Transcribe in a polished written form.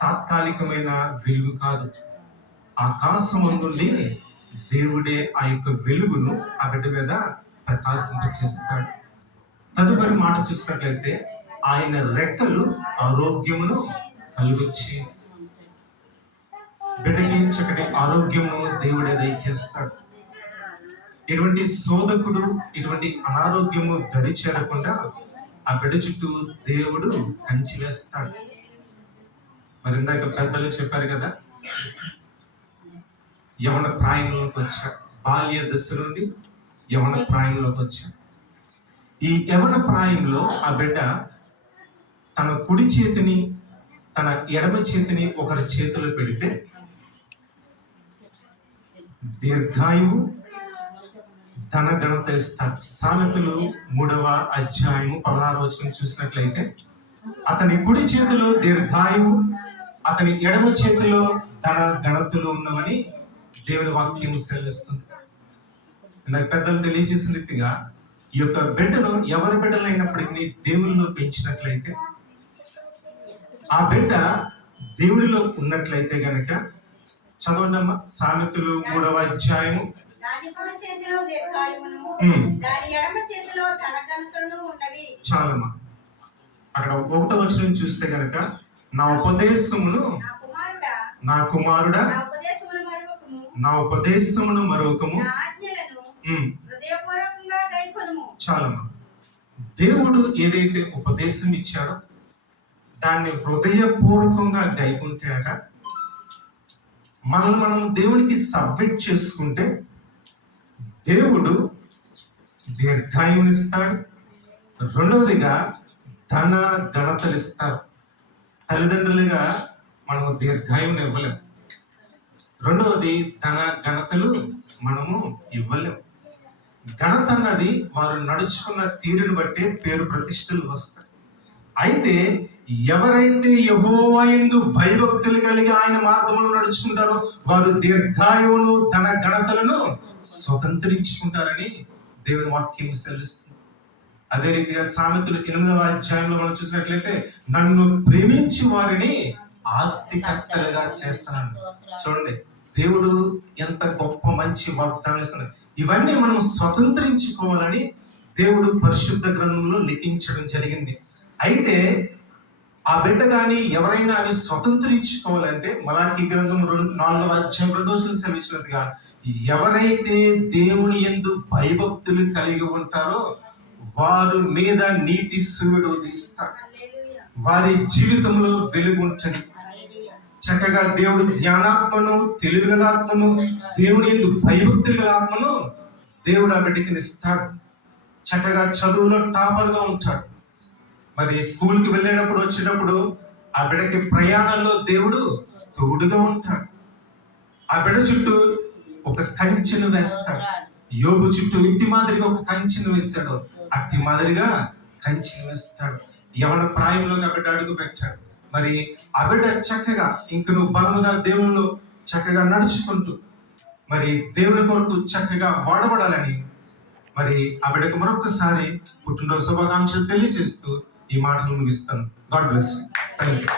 తాత్కాలికమైన వెలుగు కాదు. ఆకాశము నుండి దేవుడే ఆ యొక్క వెలుగును ఆ బిడ్డ మీద ప్రకాశింపచేస్తాడు. తదుపరి మాట చూసినట్లయితే ఆయన రెక్కలు ఆరోగ్యమును కలుగొచ్చి, బిడ్డకి చక్కటి ఆరోగ్యమును దేవుడే దయచేస్తాడు. ఎటువంటి శోధకుడు ఎటువంటి అనారోగ్యము దరి చేరకుండా ఆ బిడ్డ చుట్టూ దేవుడు కంచి వేస్తాడు. మరి ఇందాక పెద్దలు చెప్పారు కదా, యవన ప్రాయంలోకి వచ్చా, బాల్య దశ నుండి యవన ప్రాయంలోకి వచ్చా. ఈ యవన ప్రాయంలో ఆ బిడ్డ తన కుడి చేతిని తన ఎడమ చేతిని ఒకరి చేతిలో పెడితే దీర్ఘాయువు ధన ఘనత ఇస్తాడు. సామెతలు 3వ అధ్యాయము 16వ వచనం చూసినట్లయితే అతని కుడి చేతిలో దీర్ఘాయువు, అతని ఎడమ చేతిలో ధన ఘనతలు ఉన్నవని దేవుని వాక్యం సెలవిస్తుంది. నాకు పెద్దలు తెలియజేసిన రీతిగా ఈ యొక్క బిడ్డను ఎవరి బిడ్డలైనప్పటికీ దేవునిలో పెంచినట్లయితే, ఆ బిడ్డ దేవునిలో ఉన్నట్లయితే గనక, చదవండమ్మా సామెతలు 3వ అధ్యాయము. చాలమ్మా, అక్కడ 1వ వచనం చూస్తే గనక, నా ఉపదేశమును నా కుమారుడా నా ఉపదేశమును మరొకము. చాలమ్మా, దేవుడు ఏదైతే ఉపదేశం ఇచ్చాడో దాన్ని హృదయపూర్వకంగా గైకుంటాక, మనల్ని మనం దేవునికి సబ్మిట్ చేసుకుంటే దేవుడు దీర్ఘాయునిస్తాడు. రెండవదిగా ధన ఘనతలు ఇస్తాడు. తల్లిదండ్రులుగా మనం దీర్ఘాయువుని ఇవ్వలేము. రెండవది ధన ఘనతలు మనము ఇవ్వలేము. ఘనత అన్నది వారు నడుచుకున్న తీరుని బట్టి పేరు ప్రతిష్టలు వస్తాయి. అయితే ఎవరైతే యెహోవా యందు భయభక్తులు కలిగి ఆయన మార్గంలో నడుచుకుంటారో వారు దీర్ఘాయువును ధన ఘనతలను స్వతంత్రించుకుంటారని దేవుని వాక్యం సెలవిస్తుంది. అదే రీతిగా సామెతలు 8వ అధ్యాయంలో మనం చూసినట్లయితే, నన్ను ప్రేమించి వారిని ఆస్తికర్తలుగా చేస్తున్నాను. చూడండి, దేవుడు ఎంత గొప్ప మంచి వాగ్దానం ఇస్తున్నాడు. ఇవన్నీ మనం స్వతంత్రించుకోవాలని దేవుడు పరిశుద్ధ గ్రంథంలో లిఖించడం జరిగింది. అయితే ఆ బిడ్డ కానీ ఎవరైనా అవి స్వతంత్రించుకోవాలంటే మలాకి గ్రంథం 4వ అధ్యాయం 2వ వచనం సెలవిచ్చినట్టుగా, ఎవరైతే దేవుని యందు భయభక్తులు కలిగి ఉంటారో వారి మీద నీతి సూర్యుడు ఉదయిస్తాడు. వారి జీవితంలో వెలుగు ఉంటుంది. చక్కగా దేవుడు జ్ఞానాత్మను, తెలివిగల ఆత్మను, దేవుని యందు భయభక్తుల ఆత్మను దేవుడు ఆ బిడ్డకి ఇస్తాడు. చక్కగా చదువులో టాపర్గా ఉంటాడు. మరి స్కూల్కి వెళ్ళేటప్పుడు వచ్చేటప్పుడు ఆ బిడ్డకి ప్రయాణంలో దేవుడు తోడుగా ఉంటాడు. ఆ బిడ్డ చుట్టూ ఒక కంచెను వేస్తాడు. యోబు చుట్టూ ఇంటి మాదిరిగా ఒక కంచెను వేస్తాడు, అట్టి మాదిరిగా కంచెను వేస్తాడు. యవన ప్రాయంలోకి ఆ బిడ్డ అడుగు పెట్టాడు. మరి ఆ బిడ్డ చక్కగా ఇంక నువ్వు బలముగా దేవుళ్ళు చక్కగా నడుచుకుంటూ మరి దేవుని కొరకు చక్కగా వాడబడాలని మరి ఆ బిడ్డకు మరొకసారి పుట్టినరోజు శుభాకాంక్షలు తెలియజేస్తూ ఈ మాటలు ముగిస్తాను. God bless you. థాంక్యూ.